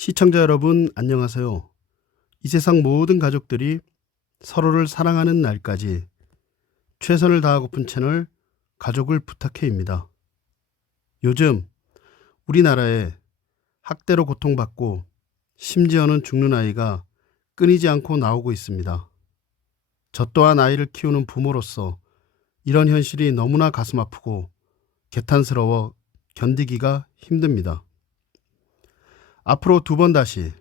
시청자 여러분, 안녕하세요. 이 세상 모든 가족들이 서로를 사랑하는 날까지 최선을 다하고픈 채널 가족을 부탁해입니다. 요즘 우리나라에 학대로 고통받고 심지어는 죽는 아이가 끊이지 않고 나오고 있습니다. 저 또한 아이를 키우는 부모로서 이런 현실이 너무나 가슴 아프고 개탄스러워 견디기가 힘듭니다. 앞으로 두 번 다시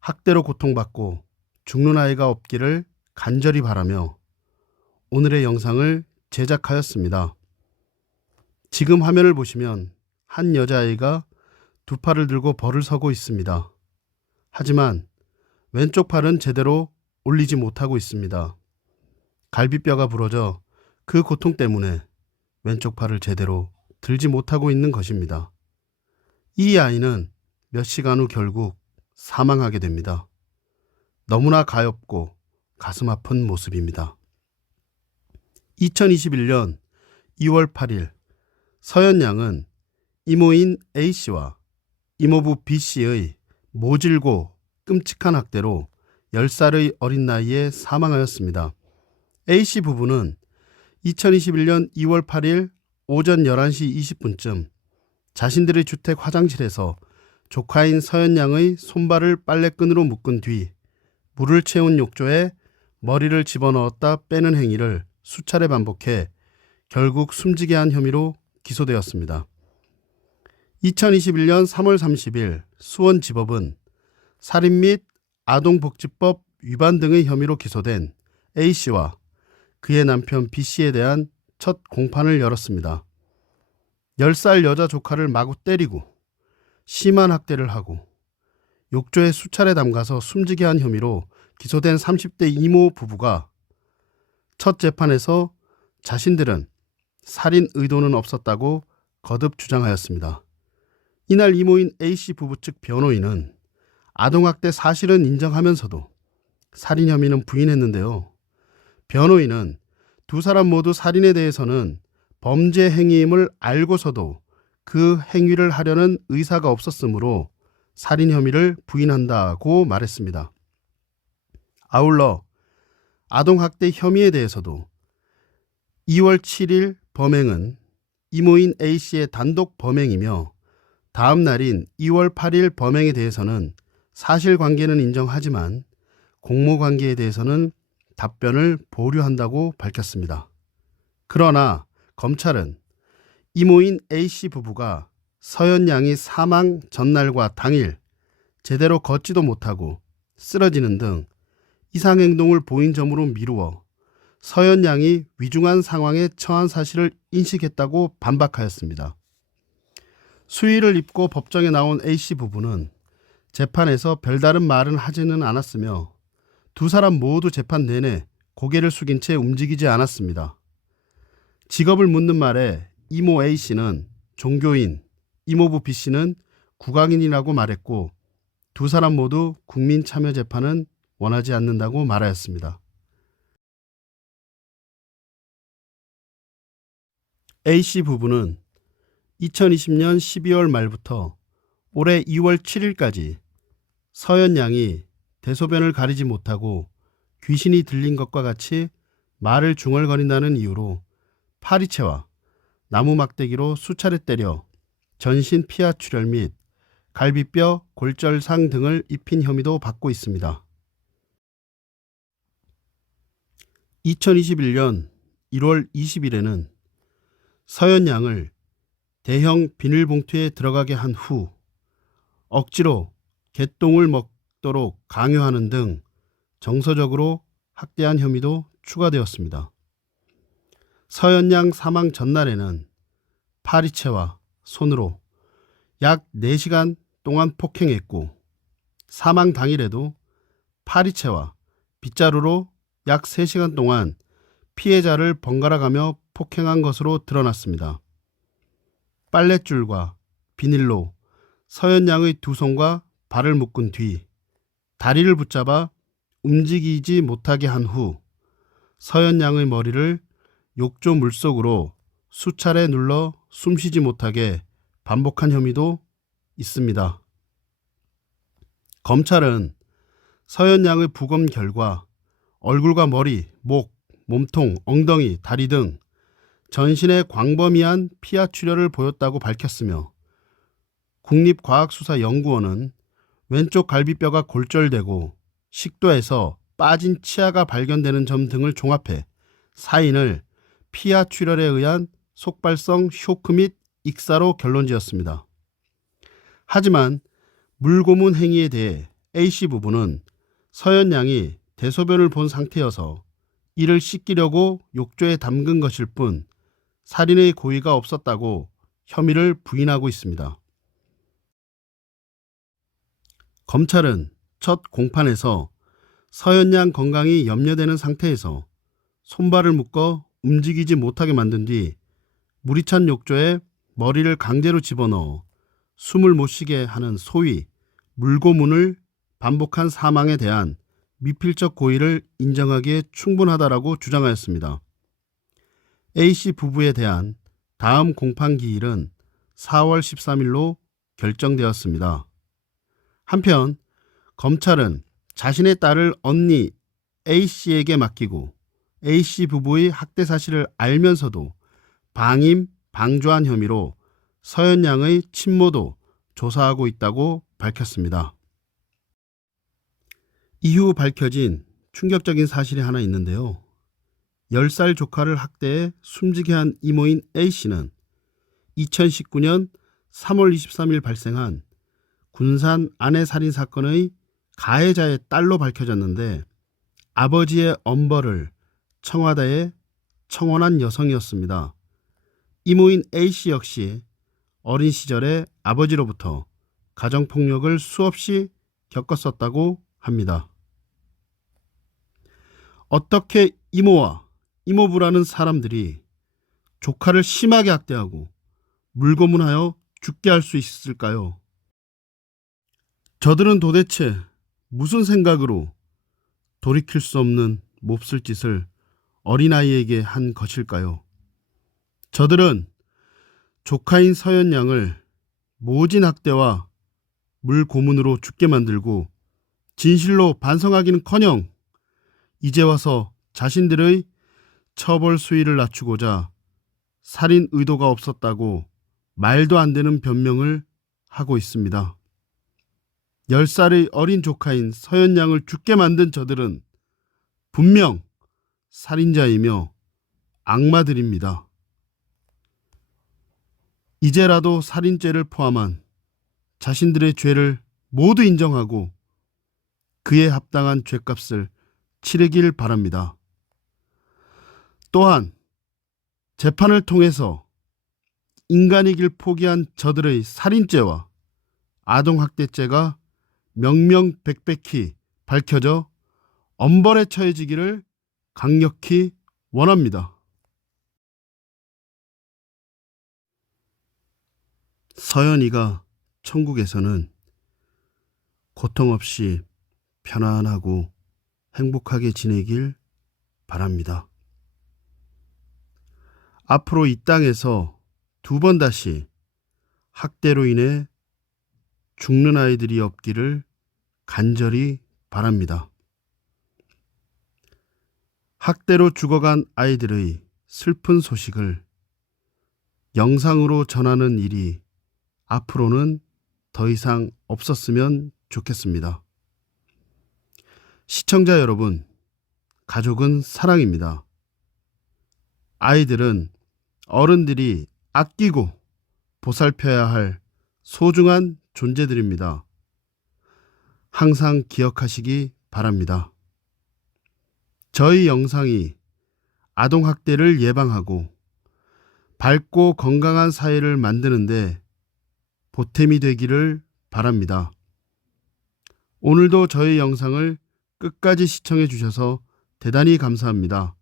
학대로 고통받고 죽는 아이가 없기를 간절히 바라며 오늘의 영상을 제작하였습니다. 지금 화면을 보시면 한 여자아이가 두 팔을 들고 벌을 서고 있습니다. 하지만 왼쪽 팔은 제대로 올리지 못하고 있습니다. 갈비뼈가 부러져 그 고통 때문에 왼쪽 팔을 제대로 들지 못하고 있는 것입니다. 이 아이는 몇 시간 후 결국 사망하게 됩니다. 너무나 가엾고 가슴 아픈 모습입니다. 2021년 2월 8일 서연 양은 이모인 A씨와 이모부 B씨의 모질고 끔찍한 학대로 10살의 어린 나이에 사망하였습니다. A씨 부부는 2021년 2월 8일 오전 11시 20분쯤 자신들의 주택 화장실에서 조카인 서연 양의 손발을 빨래끈으로 묶은 뒤 물을 채운 욕조에 머리를 집어넣었다 빼는 행위를 수차례 반복해 결국 숨지게 한 혐의로 기소되었습니다. 2021년 3월 30일 수원지법은 살인 및 아동복지법 위반 등의 혐의로 기소된 A씨와 그의 남편 B씨에 대한 첫 공판을 열었습니다. 10살 여자 조카를 마구 때리고 심한 학대를 하고 욕조에 수차례 담가서 숨지게 한 혐의로 기소된 30대 이모 부부가 첫 재판에서 자신들은 살인 의도는 없었다고 거듭 주장하였습니다. 이날 이모인 A씨 부부 측 변호인은 아동학대 사실은 인정하면서도 살인 혐의는 부인했는데요. 변호인은 두 사람 모두 살인에 대해서는 범죄 행위임을 알고서도 그 행위를 하려는 의사가 없었으므로 살인 혐의를 부인한다고 말했습니다. 아울러 아동학대 혐의에 대해서도 2월 7일 범행은 이모인 A씨의 단독 범행이며 다음 날인 2월 8일 범행에 대해서는 사실관계는 인정하지만 공모관계에 대해서는 답변을 보류한다고 밝혔습니다. 그러나 검찰은 이모인 A씨 부부가 서연 양이 사망 전날과 당일 제대로 걷지도 못하고 쓰러지는 등 이상행동을 보인 점으로 미루어 서연 양이 위중한 상황에 처한 사실을 인식했다고 반박하였습니다. 수의를 입고 법정에 나온 A씨 부부는 재판에서 별다른 말은 하지는 않았으며 두 사람 모두 재판 내내 고개를 숙인 채 움직이지 않았습니다. 직업을 묻는 말에 이모 A씨는 종교인, 이모부 B씨는 국악인이라고 말했고 두 사람 모두 국민참여재판은 원하지 않는다고 말하였습니다. A씨 부부는 2020년 12월 말부터 올해 2월 7일까지 서연 양이 대소변을 가리지 못하고 귀신이 들린 것과 같이 말을 중얼거린다는 이유로 파리채와 나무 막대기로 수차례 때려 전신 피하 출혈 및 갈비뼈 골절상 등을 입힌 혐의도 받고 있습니다. 2021년 1월 20일에는 서연 양을 대형 비닐봉투에 들어가게 한 후 억지로 개똥을 먹도록 강요하는 등 정서적으로 학대한 혐의도 추가되었습니다. 서연 양 사망 전날에는 파리채와 손으로 약 4시간 동안 폭행했고 사망 당일에도 파리채와 빗자루로 약 3시간 동안 피해자를 번갈아가며 폭행한 것으로 드러났습니다. 빨랫줄과 비닐로 서연 양의 두 손과 발을 묶은 뒤 다리를 붙잡아 움직이지 못하게 한 후 서연 양의 머리를 욕조 물속으로 수차례 눌러 숨쉬지 못하게 반복한 혐의도 있습니다. 검찰은 서현 양의 부검 결과 얼굴과 머리, 목, 몸통, 엉덩이, 다리 등 전신에 광범위한 피하 출혈을 보였다고 밝혔으며 국립과학수사연구원은 왼쪽 갈비뼈가 골절되고 식도에서 빠진 치아가 발견되는 점 등을 종합해 사인을 피하 출혈에 의한 속발성 쇼크 및 익사로 결론지었습니다. 하지만 물고문 행위에 대해 A씨 부부는 서현 양이 대소변을 본 상태여서 이를 씻기려고 욕조에 담근 것일 뿐 살인의 고의가 없었다고 혐의를 부인하고 있습니다. 검찰은 첫 공판에서 서현 양 건강이 염려되는 상태에서 손발을 묶어 움직이지 못하게 만든 뒤 물이 찬 욕조에 머리를 강제로 집어넣어 숨을 못 쉬게 하는 소위 물고문을 반복한 사망에 대한 미필적 고의를 인정하기에 충분하다라고 주장하였습니다. A씨 부부에 대한 다음 공판 기일은 4월 13일로 결정되었습니다. 한편 검찰은 자신의 딸을 언니 A씨에게 맡기고 A씨 부부의 학대 사실을 알면서도 방임, 방조한 혐의로 서현 양의 친모도 조사하고 있다고 밝혔습니다. 이후 밝혀진 충격적인 사실이 하나 있는데요. 10살 조카를 학대해 숨지게 한 이모인 A씨는 2019년 3월 23일 발생한 군산 아내 살인 사건의 가해자의 딸로 밝혀졌는데 아버지의 엄벌을 청와대에 청원한 여성이었습니다. 이모인 A씨 역시 어린 시절에 아버지로부터 가정폭력을 수없이 겪었었다고 합니다. 어떻게 이모와 이모부라는 사람들이 조카를 심하게 학대하고 물고문하여 죽게 할 수 있을까요? 저들은 도대체 무슨 생각으로 돌이킬 수 없는 몹쓸 짓을 어린아이에게 한 것일까요? 저들은 조카인 서현 양을 모진 학대와 물고문으로 죽게 만들고 진실로 반성하기는커녕 이제 와서 자신들의 처벌 수위를 낮추고자 살인 의도가 없었다고 말도 안 되는 변명을 하고 있습니다. 10살의 어린 조카인 서현 양을 죽게 만든 저들은 분명 살인자이며 악마들입니다. 이제라도 살인죄를 포함한 자신들의 죄를 모두 인정하고 그에 합당한 죄값을 치르길 바랍니다. 또한 재판을 통해서 인간이길 포기한 저들의 살인죄와 아동학대죄가 명명백백히 밝혀져 엄벌에 처해지기를 강력히 원합니다. 서현이가 천국에서는 고통 없이 편안하고 행복하게 지내길 바랍니다. 앞으로 이 땅에서 2번 다시 학대로 인해 죽는 아이들이 없기를 간절히 바랍니다. 학대로 죽어간 아이들의 슬픈 소식을 영상으로 전하는 일이 앞으로는 더 이상 없었으면 좋겠습니다. 시청자 여러분, 가족은 사랑입니다. 아이들은 어른들이 아끼고 보살펴야 할 소중한 존재들입니다. 항상 기억하시기 바랍니다. 저희 영상이 아동학대를 예방하고 밝고 건강한 사회를 만드는데 보탬이 되기를 바랍니다. 오늘도 저희 영상을 끝까지 시청해 주셔서 대단히 감사합니다.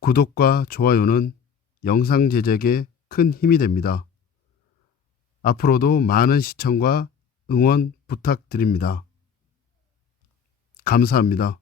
구독과 좋아요는 영상 제작에 큰 힘이 됩니다. 앞으로도 많은 시청과 응원 부탁드립니다. 감사합니다.